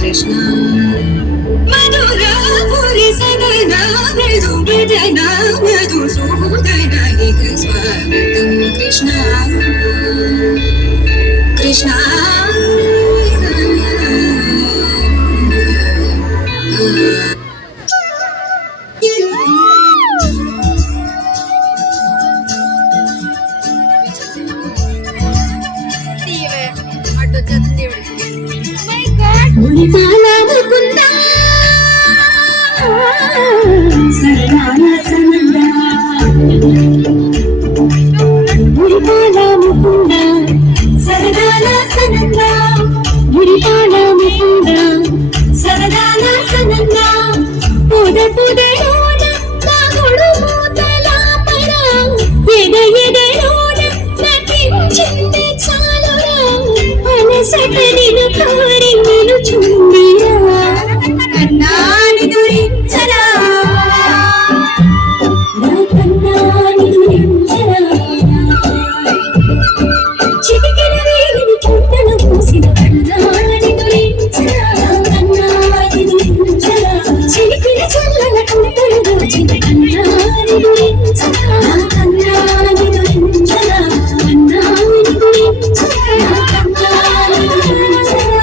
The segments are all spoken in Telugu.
కృష్ణ మధురాపురి సదన మృదు భజన మధుసూదన ఇక స్వాగతం కృష్ణ కృష్ణ మునిపాలముకుందా సరళ సనందా మునిపాలముకుందా సరళ సనందా మునిపాలముకుందా సరళ సనందా పొద పొదలోన తాగుడు మూతలాపర ఎద ఎదలోన నటించింది చాలురా అలసట నిన్ను కోరి నిలుచుందిరా కన్నాని గురించరా నా కన్నాని గురించరా చిటికెన వేలిని చుట్టలు పూసిన కన్నాని గురించరా కన్నాని గురించరా చిలికిన చల్లల కుంటలు దోచిన కన్నాని గురించరా కన్నాని గురించరా కన్నాని గురించరా కన్నాని గురించరా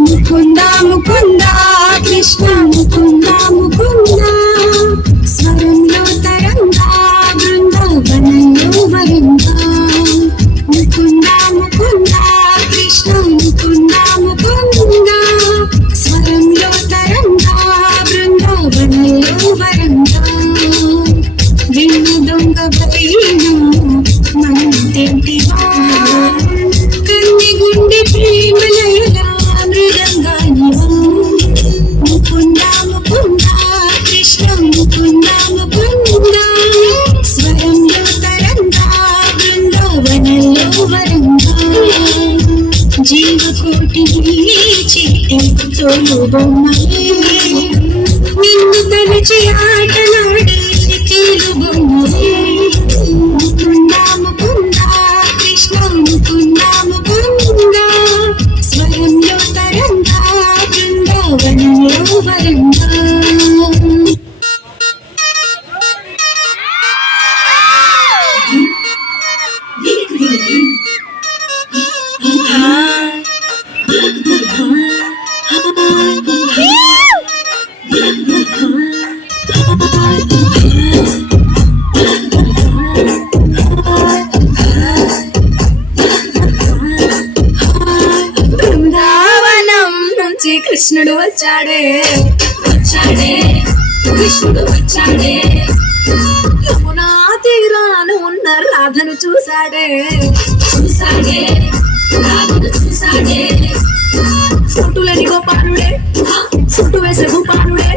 ముకుంద ముకుంద కృష్ణ ముకుంద ముకుంద స్వరంలో తరంగా బృందావనంలో వరంగా ముకుంద ముకుంద కృష్ణ ముకుంద ముకుంద స్వరంలో తరంగా బృందావనంలో వరంగా వెన్ను దొంగ పోయిన మంటెంటివా కన్ని గుండె ప్రేమలయలా మృదంగానివా ముకుంద ముకుంద కృష్ణ ముకుంద ముకుంద స్వరంలో తరంగా బృందావనంలో వరంగా జీవకోటి చిట్టి తోలు బొమ్మలే నిన్ను తలచి ఆటలాడే తేలు బొమ్మలే ముకుంద ముకుంద కృష్ణ ముకుంద ముకుంద స్వరంలో తరంగా బృందావనంలో వరంగా బృందావనం నుంచి కృష్ణుడు వచ్చాడే వచ్చాడే కృష్ణుడు వచ్చాడే యమునా తీరాన ఉన్న రాధను చూసాడే చూసాడే రాధను చూసాడే సుట్టులని గోపాలుడే సుట్టు వేసే గోపాలుడే